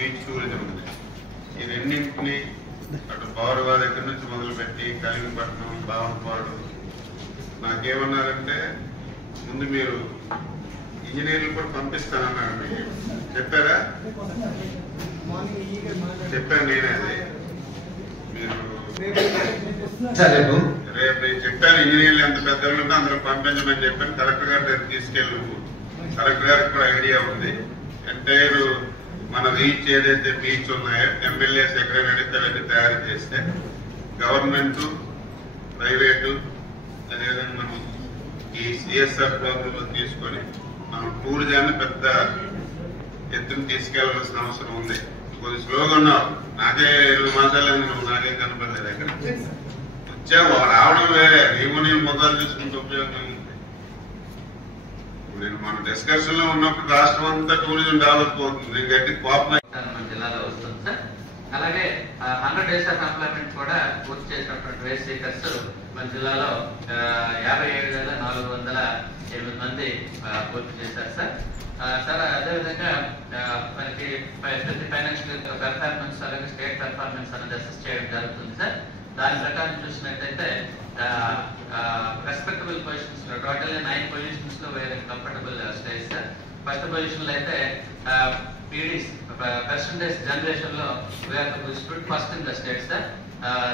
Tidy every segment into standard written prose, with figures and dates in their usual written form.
Beach tourism ఉంది. ఈ రెండింటిని అటు పౌరవా దగ్గర నుంచి మొదలుపెట్టి కలిగిపట్నం, బావనపాడు నాకేమన్నారంటే ముందు మీరు ఇంజనీర్లు కూడా పంపిస్తానన్నారండి. చెప్పారా? చెప్పాను నేనే. అది మీరు రేపు నేను చెప్పాను ఇంజనీర్లు ఎంత పెద్దలు ఉంటే అందరూ పంపించమని చెప్పాను. కలెక్టర్ గారి దగ్గర తీసుకెళ్ళి కలెక్టర్ గారికి కూడా ఐడియా ఉంది. ఎంటైర్ మన రీచ్ ఏదైతే బీచ్ ఉన్నాయో ఎమ్మెల్యే సెక్రటరీ అవన్నీ తయారు చేస్తే గవర్నమెంట్, ప్రైవేటు అదేవిధంగా మనం ఈ సిఎస్ఆర్ ప్రోగ్రాంలో తీసుకొని మనం టూరిజాన్ని పెద్ద ఎత్తున తీసుకెళ్లవలసిన అవసరం ఉంది. కొద్ది స్లోగా ఉన్నావు. నాకే 2 మాసాలు నువ్వు నాకేం కనపడలేదు. దగ్గర వచ్చావు రావడం వేరే, నీవు మొదలు తీసుకుంటే ఉపయోగం ఉంది. నేను మన డిస్కషన్ లో ఉన్నప్పుడు రాష్ట్రం అంతా టూరిజం డెవలప్ అవుతుంది. గట్టి కోపం మన జిల్లాలో వస్తుంది సార్. అలాగే 100 days ఆఫ్ ఎంప్లాయ్మెంట్ కూడా పూర్తి చేసినటువంటి వేస్ట్ సీకర్స్ మన జిల్లాలో 57,408 మంది పూర్తి చేశారు సార్. సార్ అదేవిధంగా మనకి ఫైనాన్షియల్ పెర్ఫార్మెన్స్ అలాగే స్టేట్ పెర్ఫార్మెన్స్ అనేది అసెస్ చేయడం జరుగుతుంది సార్. దాని ప్రకారం చూసినట్టయితే రెస్పెక్టబుల్ పొజిషన్స్ లో టోటల్ 9 పొజిషన్స్ లో వేరే comfortable stage sir. First position లో అయితే పీడీస్ పర్సంటేజ్ జనరేషన్ లో first in the state sir.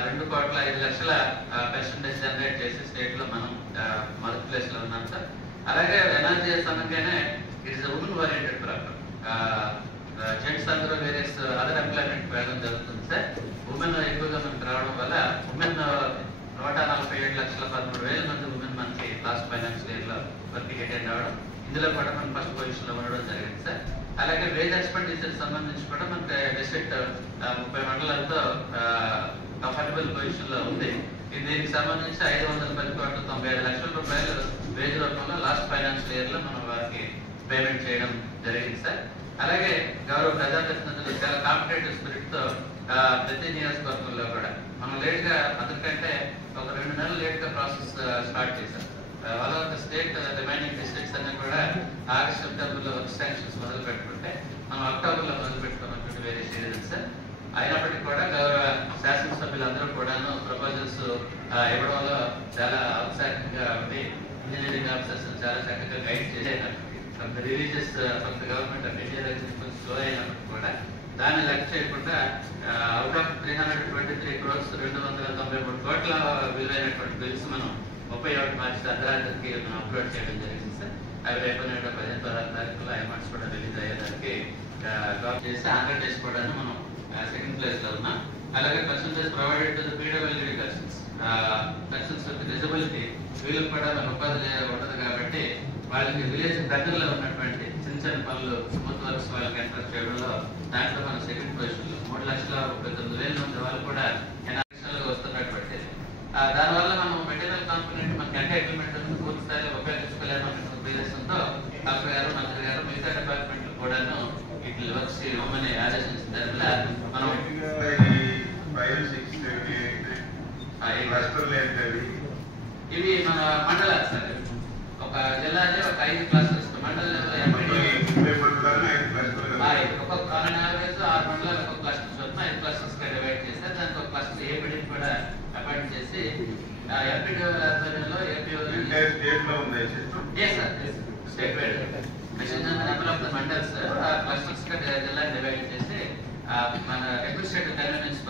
2,05,00,000 percentage generate చేసి స్టేట్ లో మనం మొదటి ప్లేస్ లో ఉన్నాం సార్. అలాగే ఎన్ఆర్జీఎస్ అనగానే it is women oriented problem. Gents అందరూ వేరియస్ అదర్ ఎంప్లాయ్మెంట్ వెళ్ళడం జరుగుతుంది సార్. ఉమెన్ ఎక్కువగా మనకు రావడం వల్ల ఉమెన్ 147,13,000 మంది ఉమెన్ మనకి లాస్ట్ ఫైనాన్షియల్ ఇయర్ లో వర్క్ అటెండ్ అవ్వడం, ఇందులో కూడా మనం ఫస్ట్ పొజిషన్ లో ఉండడం జరిగింది సార్. అలాగే వేజ్ ఎక్స్పెండిచర్ సంబంధించి కూడా మనకి డిస్ట్రిక్ట్ 30 మండలాలతో కంఫర్టబుల్ పొజిషన్ లో ఉంది. దీనికి సంబంధించి 510,95,00,000 రూపాయలు వేజ్ రూపంలో లాస్ట్ ఫైనాన్షియల్ ఇయర్ లో మనం వారికి పేమెంట్ చేయడం జరిగింది సార్. అలాగే గౌరవ ప్రజాప్రతినిధులు చాలా కాంపిటేటివ్ స్పిరిట్ తో ప్రతి నియోజకవర్గంలో కూడా మనం లేట్ గా అందరికంటే ఒక 2 నెలలు లేట్ గా ప్రాసెస్ స్టార్ట్ చేశాం. All of the state remaining districts అన్ని కూడా ఆగస్ట్, సెప్టెంబర్ లో శాంక్షన్స్ మొదలు పెట్టుకుంటే మనం అక్టోబర్ లో మొదలు పెట్టుకున్నటువంటి వేరే సీరియల్స్ సార్. అయినప్పటికీ కూడా గౌరవ శాసనసభ్యులందరూ కూడాను ప్రపోజల్స్ ఇవ్వడంలో చాలా ఔత్సాహికంగా ఉండి ఇంజనీరింగ్ ఆఫీసర్స్ చాలా చక్కగా గైడ్ చేసేటప్పుడు religious from the government of India కొంచెం స్లో అయినప్పటికీ కూడా దాన్ని లెక్క చేయకుండా అవుట్ ఆఫ్ 323 crores 293 కోట్ల విలువైనటువంటి బిల్స్ మనం 31 మార్చి అర్ధరాత్రికి మనం అప్లోడ్ చేయడం జరిగింది సార్. అవి రేపు 15-16 తారీఖులో ఐమార్ట్స్ కూడా రిలీజ్ అయ్యేదానికి జాబ్ చేసి 100 days కూడా మనం సెకండ్ ప్లేస్ లో ఉన్నాం. అలాగే percentage provided to the PWD persons with disability వీళ్ళకి కూడా మన ఉపాధి ఉండదు కాబట్టి వాళ్ళకి విలేజ్ దగ్గరలో ఉన్నటువంటి చిన్న పనులు స్మూత్ వర్క్స్ వాళ్ళకి ఎంట్రెస్ట్ చేయడంలో దాంట్లో మనం సెకండ్ పొజిషన్ లో 3,39,000 మంది వాళ్ళు కూడా ఎన్ఆర్ఎల్ గా వస్తున్నటువంటి దానివల్ల మనం మెటీరియల్ కాంపోనెంట్ మనకి ఎంటైటిల్మెంట్ పూర్తి స్థాయిలో ఉపయోగించుకోలేమన్న ఉద్దేశంతో కలెక్టర్ గారు, మంత్రి గారు, మిగతా డిపార్ట్మెంట్లు కూడాను వీటి వర్క్స్ ఇవ్వమని ఆదేశించిన దానివల్ల మనం ఇవి మన మండలాలు సార్. ఒక జిల్లాలో ఒక 5 క్లస్టర్స్ మండలంలో ఒక్కొక్క యావరేజ్ 6 మండలాలు ఒక్కొక్క క్లస్టర్స్ వస్తున్న 5 క్లస్టర్స్ గా డివైడ్ చేస్తే దానికి ఒక క్లస్టర్ ఏపీడీ కూడా అపాయింట్ చేసి ఎంపీడీ ఆధ్వర్యంలో APO state wide machine number of the mandals clusters గా జిల్లా డివైడ్ చేసి మన అడ్మినిస్ట్రేటివ్ కన్వీనియన్స్